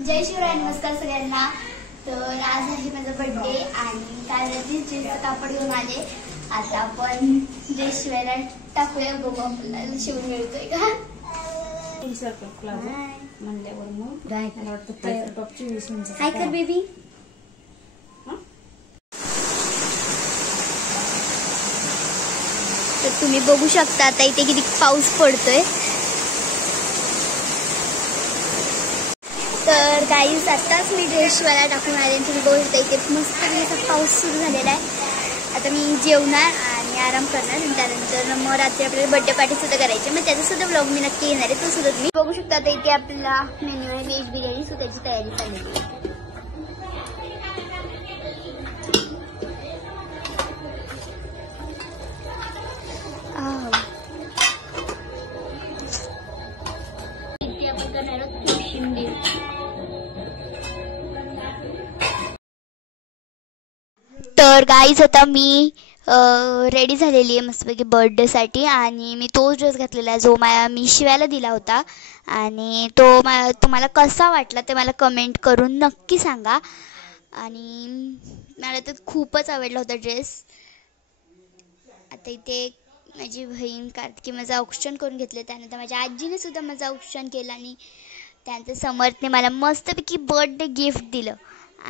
जय शिवराय, नमस्कार सगळ्यांना। तर आज आहे माझा बर्थडे आणि काल रात्री ड्रेसचं कापड घेऊन आले। आता आपण ड्रेस शिवायला टाकूया, बघू आपल्याला शिवून मिळतोय का। म्हणल्यावर मग मला वाटतं टॉपची विषय हाय कर बेबी। तर तुम्ही बघू शकता आता इथे किती पाऊस पडतोय। तर गाईज आताच मी ड्रेस शिवायला टाकून आले आणि तुम्ही बघू शकता इथे मस्त असा पाऊस सुरू झालेला आहे। आता मी जेवणार आणि आराम करणार आणि त्यानंतर मग रात्री आपल्याला बर्थडे पार्टी सुद्धा करायची, मग त्याचा सुद्धा ब्लॉग मी नक्की येणार आहे, तो सुद्धा तुम्ही बघू शकता। आता इथे आपला मेन्यू आहे व्हेज बिर्याणी, सो त्याची तयारी चालली आहे। इथे आपण करणार आहोत कोशिंबीर। तर गाईज आता मी रेडी झालेली आहे मस्तपैकी बर्थडेसाठी आणि मी तोच ड्रेस घातलेला आहे जो मी शिवायला दिला होता आणि तुम्हाला कसा वाटला ते मला कमेंट करून नक्की सांगा। आणि मला तर खूपच आवडला होता ड्रेस। आता इथे माझी बहीण कार्तिकी माझं औक्षण करून घेतलं, त्यानंतर माझ्या आजीने सुद्धा माझं औक्षण केलं आणि त्यानंतर समर्थने मला मस्तपैकी बर्थडे गिफ्ट दिलं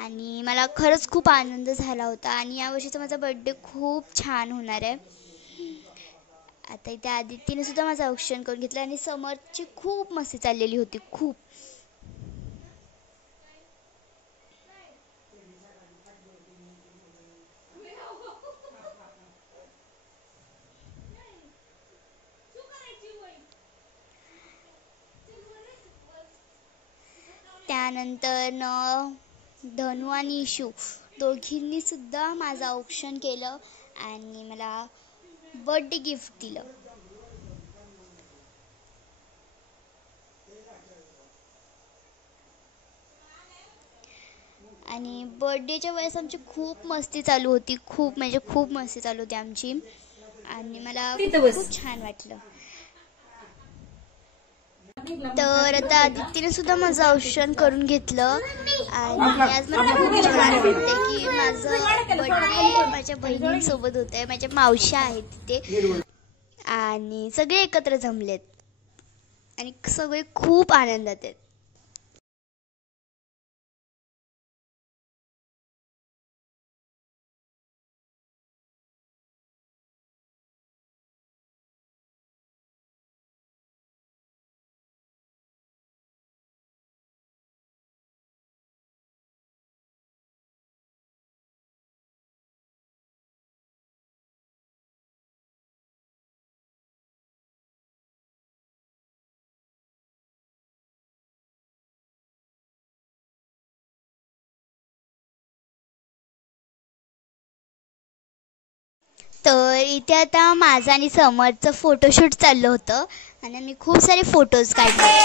आणि मला खरंच खूप आनंद झाला होता। आणि यावर्षीचा माझा बर्थडे खूप छान होणार आहे। आता इथे आदित्यने सुद्धा माझं औक्षण करून घेतलं आणि समर्थची खूप मस्ती चाललेली होती, खूप। त्यानंतर धनु आणि इशू दोघींनी सुद्धा माझं औक्षण केलं आणि मला बर्थडे गिफ्ट दिलं। आणि बर्थडेच्या वेळेस आमची खूप मस्ती चालू होती, खूप म्हणजे खूप मस्ती चालू होती आमची आणि मला खूप छान वाटलं। तर आता आदित्यने सुद्धा माझं औक्षण करून घेतलं आणि आज मला खूप छान वाटतंय की माझं बर्थडे माझ्या बहिणींसोबत होत आहे, माझ्या मावश्या आहेत तिथे आणि सगळे एकत्र जमलेत आणि सगळे खूप आनंदात आहेत। तर इथे आता माझं आणि समर्थचं फोटोशूट चाललं होतं आणि मी खूप सारे फोटोज काढले।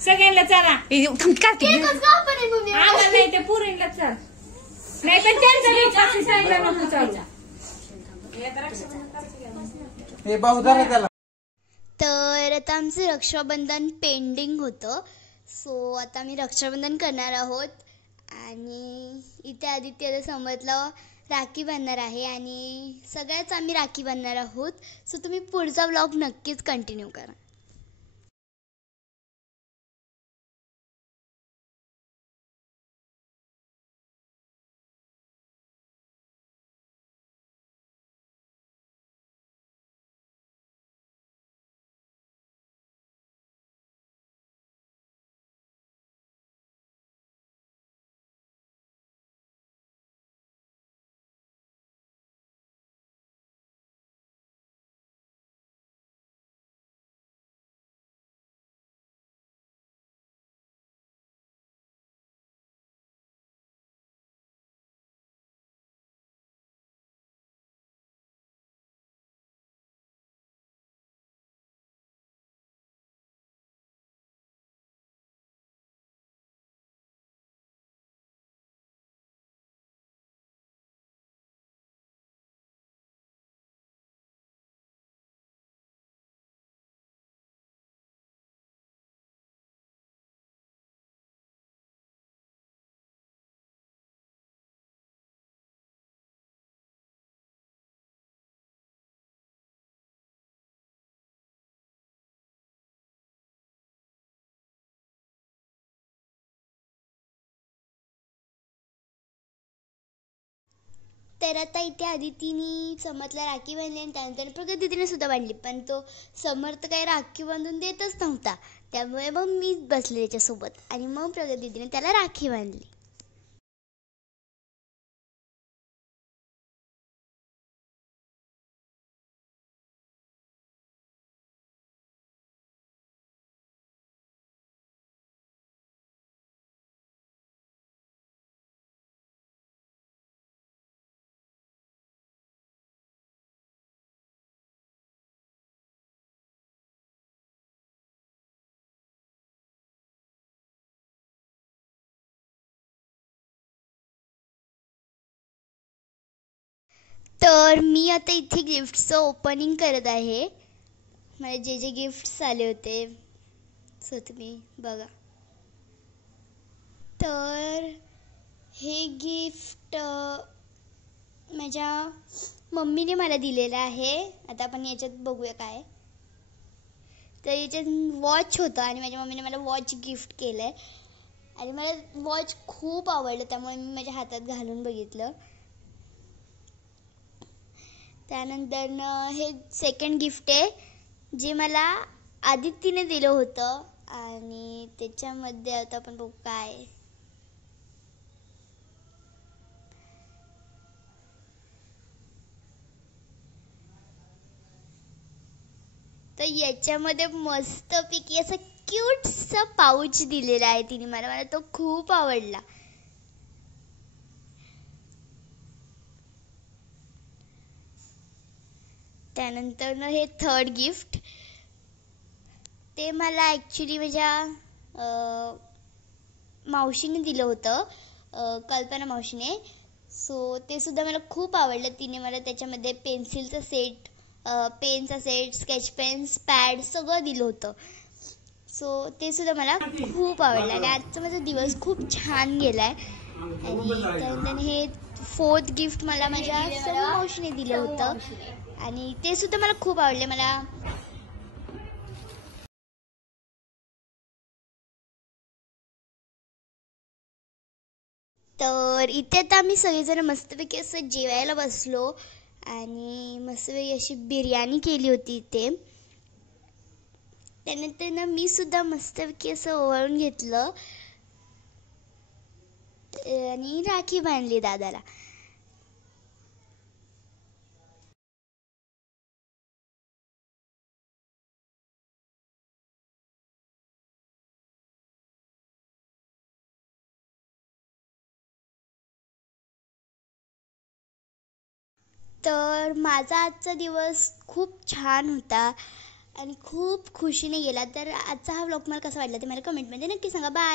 सगळ्यांना चला नाही ते पुरीला चाल नाही पण तर आता आमचं रक्षाबंधन पेंडिंग होतं, सो आता मी रक्षाबंधन करणार आहोत आणि इथे आदित्य समजला राखी बांधणार आहे आणि सगळ्याच आम्ही राखी बांधणार आहोत। सो तुम्ही पुढचा व्लॉग नक्कीच कंटिन्यू करा। तर आता इथे आदितीने समर्थला राखी बांधली आणि त्यानंतर प्रगतीने सुद्धा बांधली, पण तो समर्थ काही राखी बांधून देतच नव्हता. त्यामुळे मग मी बसले त्याच्यासोबत आणि मग प्रगतीने त्याला राखी बांधली. तर मी आता इथे गिफ्टचं ओपनिंग करत आहे. मला जे जे गिफ्ट्स आले होते सो तुम्ही बघा. तर हे गिफ्ट माझ्या मम्मीने मला दिलेलं आहे. आता आपण याच्यात बघूया काय. तर याच्यात वॉच होतं आणि माझ्या मम्मीने मला वॉच गिफ्ट केलं आहे आणि मला वॉच खूप आवडलं, त्यामुळे मी माझ्या हातात घालून बघितलं. त्यानंतर हे सेकंड गिफ्ट आहे जे मला आदितीने दिलं होतं आणि त्याच्यामध्ये आता आपण बघू काय. तर याच्यामध्ये मस्तपैकी असं क्यूटसा पाऊच दिलेला आहे तिने मला तो खूप आवडला. त्यानंतर हे थर्ड गिफ्ट ते मला ॲक्च्युली माझ्या मावशीने दिलं होतं, कल्पना मावशीने. सो ते सुद्धा मला खूप आवडलं. तिने मला त्याच्यामध्ये पेन्सिलचा सेट, पेनचा सेट, स्केच पेन्स, पॅड सगळं दिलं होतं. सो ते सुद्धा मला खूप आवडलं आणि आजचा माझा दिवस खूप छान गेला आहे. आणि त्यानंतर हे फोर्थ गिफ्ट मला माझ्या समू मावशीने दिलं होतं आणि ते सुद्धा मला खूप आवडले. मला तर इथे आता आम्ही सगळेजण मस्तपैकी असं जेवायला बसलो आणि मस्तपैकी अशी बिर्याणी केली होती इथे. त्यानंतर मी सुद्धा मस्तपैकी असं ओवाळून घेतलं आणि राखी बांधली दादाला. तर माझा आजचा दिवस खूप छान होता आणि खूप खुशीने गेला. तर आजचा हा व्लॉग मला कसा वाटला ते मला कमेंटमध्ये नक्की सांगा. बाय.